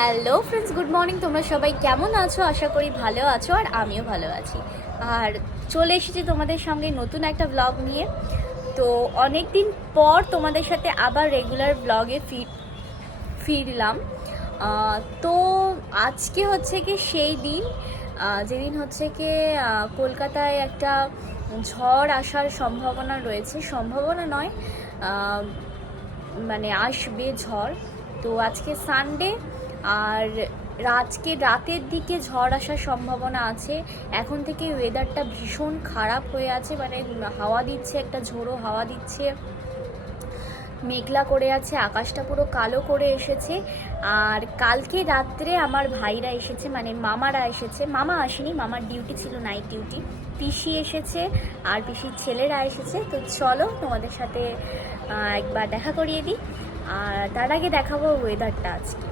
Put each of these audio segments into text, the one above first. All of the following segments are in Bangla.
Hello friends, good morning. তোমরা সবাই কেমন আছো? আশা করি ভালো আছো, আর আমিও ভালো আছি। আর চলে এসেছি তোমাদের সঙ্গে নতুন একটা ব্লগ নিয়ে। তো অনেক দিন পর তোমাদের সাথে আবার রেগুলার ব্লগে ফিরলাম। তো আজকে হচ্ছে কি সেই দিন, যেদিন হচ্ছে কি কলকাতায় একটা ঝড় আসার সম্ভাবনা রয়েছে। সম্ভাবনা নয়, মানে আসবে ঝড়। তো আজকে সানডে, আর আজকে রাতের দিকে ঝড় আসার সম্ভাবনা আছে। এখন থেকে ওয়েদারটা ভীষণ খারাপ হয়ে আছে, মানে হাওয়া দিচ্ছে, একটা ঝোড়ো হাওয়া দিচ্ছে, মেঘলা করে আছে, আকাশটা পুরো কালো করে এসেছে। আর কালকে রাত্রে আমার ভাইরা এসেছে, মানে মামারা এসেছে। মামা আসেনি, মামার ডিউটি ছিল, নাইট ডিউটি। পিসি এসেছে আর পিসির ছেলেরা এসেছে। তো চলো তোমাদের সাথে একবার দেখা করিয়ে দিই। আর তার আগে দেখাবো ওয়েদারটা আজকে।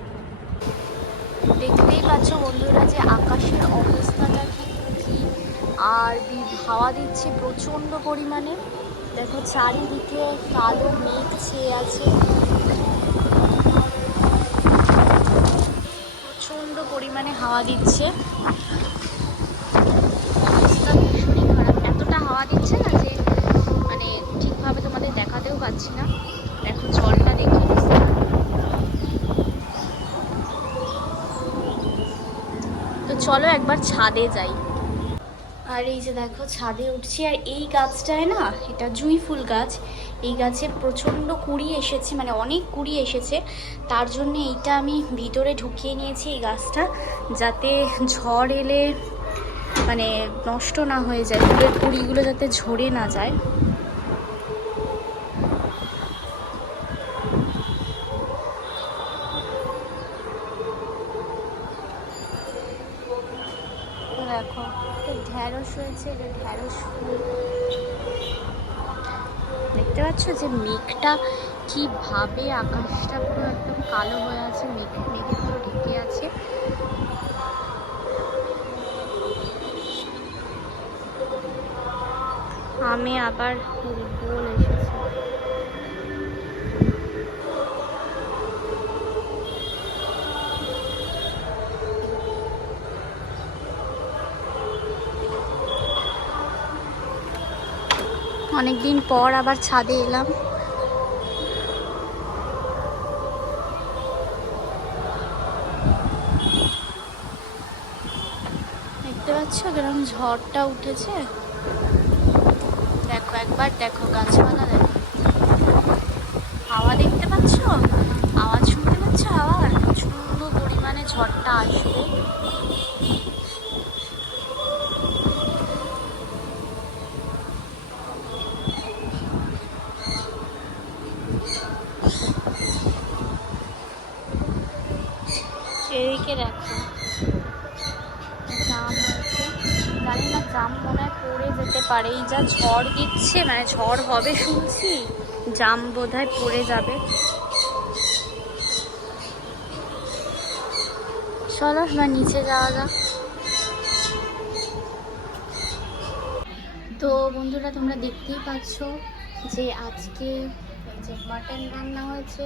দেখতেই পাচ্ছ বন্ধুরা যে আকাশের অবস্থাটা কি, আর হাওয়া দিচ্ছে প্রচণ্ড পরিমাণে। দেখো চারিদিকে কালো মেঘ ছেয়ে আছে, প্রচণ্ড পরিমাণে হাওয়া দিচ্ছে। অবস্থা ভীষণই খারাপ, এতটা হাওয়া দিচ্ছে না যে মানে ঠিকভাবে তোমাদের দেখাতেও পাচ্ছি না। দেখো জলটা দেখে বুঝতে পারবে। তো চলো একবার ছাদে যাই। আর এই যে দেখো ছাদে উঠছি, আর এই গাছটায় না, এটা জুঁই ফুল গাছ। এই গাছে প্রচণ্ড কুঁড়ি এসেছে, মানে অনেক কুঁড়ি এসেছে। তার জন্য এইটা আমি ভিতরে ঢুকিয়ে নিয়েছি, এই গাছটা, যাতে ঝড় এলে মানে নষ্ট না হয়ে যায়, ফুলের কুঁড়িগুলো যাতে ঝরে না যায়। দেখো ঢ্যাঁড়স হয়েছে, এটা ঢ্যাঁড়স ফুল। দেখতে পাচ্ছ যে মেঘটা কিভাবে, আকাশটা পুরো একদম কালো হয়ে আছে, মেঘে পুরো ঢেকে আছে। আমি আবার বল এসেছে। অনেকদিন পর আবার ছাদে এলাম। দেখতে পাচ্ছ কিরকম ঝড়টা উঠেছে। দেখো একবার দেখো, গাছপালা দেখো, হাওয়া দেখতে পাচ্ছ, আওয়াজ শুনতে পাচ্ছ, হাওয়ার প্রচন্ড পরিমাণে ঝড়টা আসবে। এদিকে দেখো জাম হয়েছে, জানি না জাম মনে হয় পড়ে যেতে পারে। এই যা ঝড় দিচ্ছে, মানে ঝড় হবে শুনছি, জাম বোধহয় পড়ে যাবে। চলো এবার নিচে যাওয়া যাক। তো বন্ধুরা তোমরা দেখতেই পাচ্ছ যে আজকে যে মাটন রান্না হয়েছে।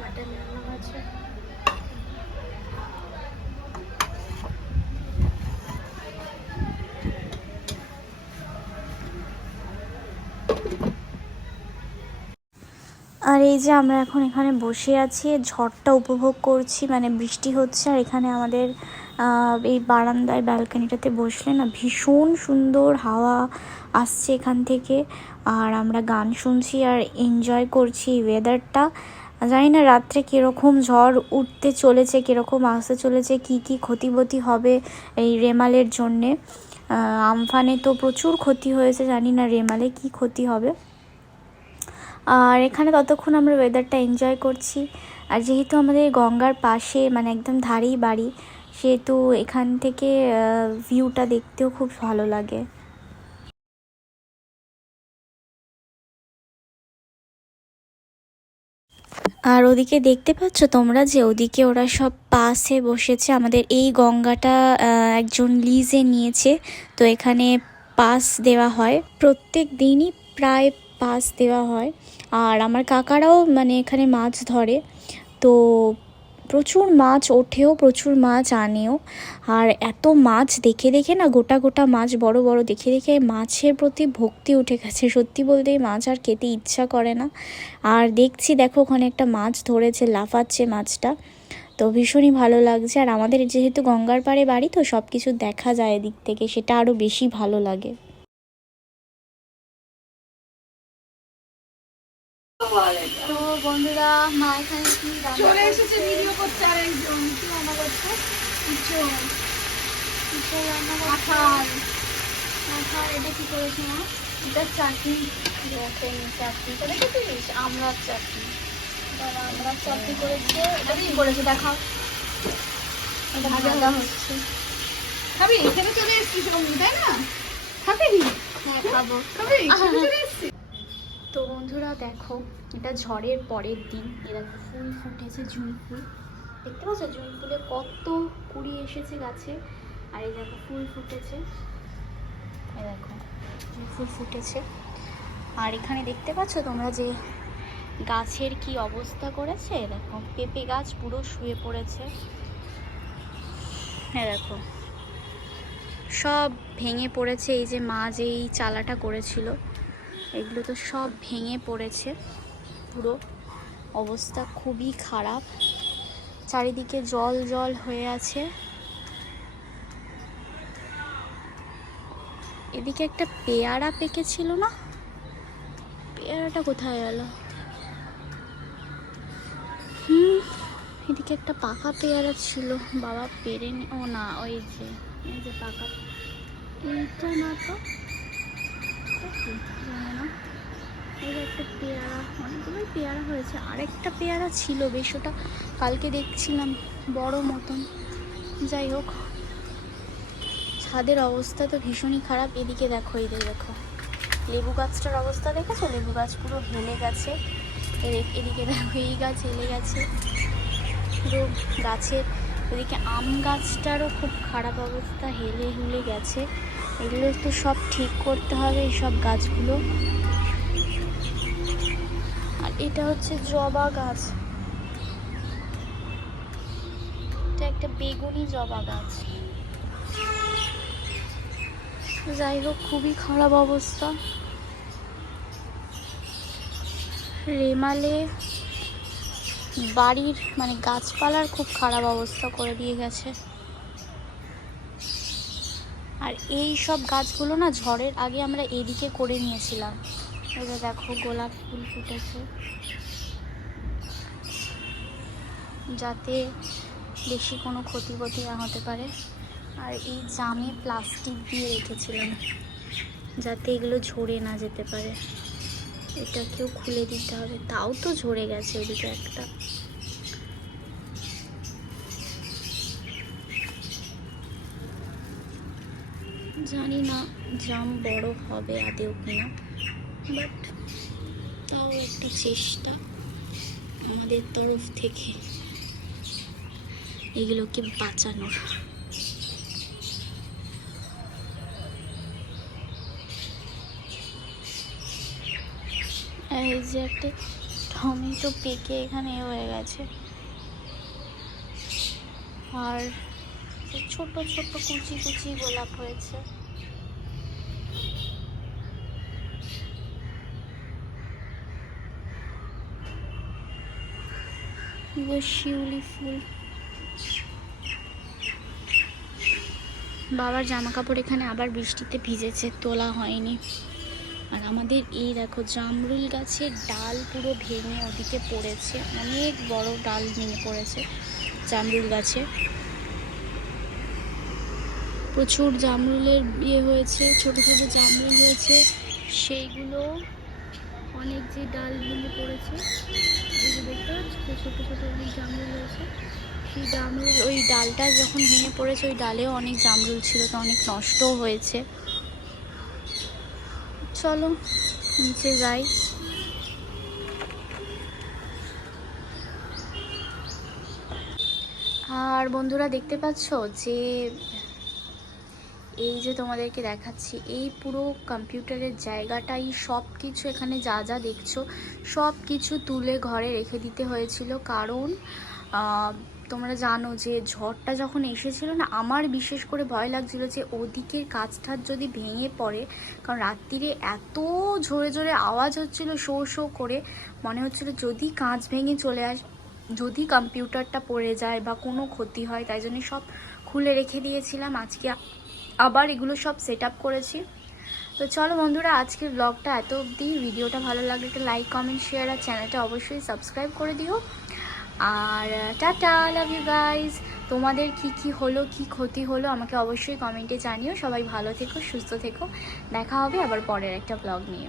মাটন রান্না হয়েছে। আর এই যে আমরা এখন এখানে বসে আছি, ঝড়টা উপভোগ করছি, মানে বৃষ্টি হচ্ছে। আর এখানে আমাদের এই বারান্দায় ব্যালকনিটাতে বসলে না ভীষণ সুন্দর হাওয়া আসছে এখান থেকে। আর আমরা গান শুনছি আর এনজয় করছি ওয়েদারটা। জানি না রাত্রে কীরকম ঝড় উঠতে চলেছে, কীরকম আসতে চলেছে, কি কি ক্ষতিবতি হবে এই রেমালের জন্যে। আমফানে তো প্রচুর ক্ষতি হয়েছে, জানি না রেমালে কি ক্ষতি হবে। আর এখানে ততক্ষণ আমরা ওয়েদারটা এনজয় করছি। আর যেহেতু আমাদের গঙ্গার পাশে, মানে একদম ধারেই বাড়ি, সেহেতু এখান থেকে ভিউটা দেখতেও খুব ভালো লাগে। আর ওদিকে দেখতে পাচ্ছ তোমরা যে ওদিকে ওরা সব পাশে বসেছে। আমাদের এই গঙ্গাটা একজন লিজে নিয়েছে, তো এখানে পাস দেওয়া হয়, প্রত্যেক দিনই প্রায় পাস দেওয়া হয়। আর আমার কাকারাও মানে এখানে মাছ ধরে, তো প্রচুর মাছ ওঠেও, প্রচুর মাছ আনেও। আর এত মাছ দেখে দেখে না, গোটা গোটা মাছ বড় বড় দেখে দেখে মাছের প্রতি ভক্তি উঠে গেছে। সত্যি বলতে এই মাছ আর খেতে ইচ্ছা করে না। আর দেখছি দেখো ওখানে একটা মাছ ধরেছে, লাফাচ্ছে মাছটা, তো ভীষণই ভালো লাগছে। আর আমাদের যেহেতু গঙ্গার পাড়ে বাড়ি, তো সব কিছু দেখা যায় এদিক থেকে, সেটা আরও বেশি ভালো লাগে। তো বন্ধুরা, মা এখানে কি চলে এসেছে, ভিডিও করতে। আর একজন কি রান্না করছে? রান্না মাথার এটা কি করেছে মা? এটা চাটনি, চাটনিটা দেখেছিস? আমড়ার চাটনি, আমড়ার চাটনি করেছে। এটা কি করেছে দেখাও। এটা ভাজা হচ্ছে। খাবি? এখানে চলে এসেছিস তাই না? খাবি? হ্যাঁ খাবো। তো বন্ধুরা দেখো, এটা ঝড়ের পরের দিন। এরকম ফুল ফুটেছে, জুঁই ফুল দেখতে পাচ্ছ? জুঁই ফুলে কত কুড়ি এসেছে গাছে। আর এই দেখো ফুল ফুটেছে, এই দেখো ফুল ফুটেছে। আর এখানে দেখতে পাচ্ছ তোমরা যে গাছের কি অবস্থা করেছে, দেখো পেঁপে গাছ পুরো শুয়ে পড়েছে। হ্যাঁ দেখো সব ভেঙে পড়েছে। এই যে মা যে এই চালাটা করেছিল, এগুলো তো সব ভেঙে পড়েছে, পুরো অবস্থা খুবই খারাপ। চারিদিকে জল জল হয়ে আছে। এদিকে একটা পেয়ারা পেকেছিল না, পেয়ারাটা কোথায় গেল? এদিকে একটা পাকা পেয়ারা ছিল, বাবা পেরেনি। ও না, ওই যে এই যে পাকা, এইটা না তো, জানে না। এই যে একটা পেয়ারা, অনেকগুলোই পেয়ারা হয়েছে। আরেকটা পেয়ারা ছিল বেশ, ওটা কালকে দেখছিলাম বড় মতন। যাই হোক, ছাদের অবস্থা তো ভীষণই খারাপ। এদিকে দেখো, এই দেখো লেবু গাছটার অবস্থা দেখেছো? লেবু গাছ পুরো হেলে গেছে। এদিকে দেখো এই গাছ হেলে গেছে পুরো গাছের। ওদিকে আম গাছটারও খুব খারাপ অবস্থা, হেলে হেলে গেছে। এগুলো তো সব ঠিক করতে হবে, এইসব গাছগুলো। আর এটা হচ্ছে জবা গাছ, এটা একটা বেগুনি জবা গাছ। যাই হোক, খুবই খারাপ অবস্থা। রেমালে বাড়ির মানে গাছপালার খুব খারাপ অবস্থা করে দিয়ে গেছে। আর এই সব গাছগুলো না ঝড়ের আগে আমরা এদিকে করে নিয়েছিলাম। এবার দেখো গোলাপ ফুল ফুটেছে, যাতে বেশি কোনো ক্ষতি না হতে পারে। আর এই জামে প্লাস্টিক দিয়ে রেখেছিলাম যাতে এগুলো ঝরে না যেতে পারে। এটাকেও খুলে দিতে হবে, তাও তো ঝরে গেছে ওদিকে একটা। জানি না জাম বড় হবে আদেও কিনা, বাট তাও একটি চেষ্টা আমাদের তরফ থেকে এগুলোকে বাঁচানোর। এই যে একটা টমেটো পেকে এখানে হয়ে গেছে। আর ছোট ছোট কুচি কুচি গোলাপ হয়েছে। শিউলি ফুল। বাবার জামা কাপড় এখানে আবার বৃষ্টিতে ভিজেছে, তোলা হয়নি। আর আমাদের এই দেখো জামরুল গাছের ডাল পুরো ভেঙে ওদিকে পড়েছে, অনেক বড় ডাল ভেঙে পড়েছে জামরুল গাছে। প্রচুর জামরুলের হয়েছে, ছোট ছোট জামরুল হয়েছে, সেইগুলো অনেক যে ডাল ভেঙে পড়েছে, দেখতে পাচ্ছ ছোট ছোট অনেক জামরুল হয়েছে। সেই জামরুল, ওই ডালটা যখন ভেঙে পড়েছে ওই ডালেও অনেক জামরুল ছিল, তো অনেক নষ্টও হয়েছে। চলো নিচে যাই। আর বন্ধুরা দেখতে পাচ্ছ যে এই যে তোমাদেরকে দেখাচ্ছি, এই পুরো কম্পিউটারের জায়গাটাই সব কিছু, এখানে যা যা দেখছো সব কিছু তুলে ঘরে রেখে দিতে হয়েছিল। কারণ তোমরা জানো যে ঝড়টা যখন এসেছিলো না, আমার বিশেষ করে ভয় লাগছিল যে ওদিকের কাঁচটার যদি ভেঙে পড়ে। কারণ রাত্রিরে এত জোরে জোরে আওয়াজ হচ্ছিল, শো শো করে, মনে হচ্ছিল যদি কাঁচ ভেঙে চলে আসে, যদি কম্পিউটারটা পড়ে যায় বা কোনো ক্ষতি হয়। তাই জন্য সব খুলে রেখে দিয়েছিলাম। আজকে আবার এগুলো সব সেট আপ করেছি। তো চলো বন্ধুরা, আজকের ব্লগটা এত অবধি। ভিডিওটা ভালো লাগলে একটা লাইক, কমেন্ট, শেয়ার আর চ্যানেলটা অবশ্যই সাবস্ক্রাইব করে দিও। আর টাটা, লাভ ইউ গাইজ। তোমাদের কি হলো, কি ক্ষতি হলো আমাকে অবশ্যই কমেন্টে জানিও। সবাই ভালো থেকো, সুস্থ থেকো। দেখা হবে আবার পরের একটা ব্লগ নিয়ে।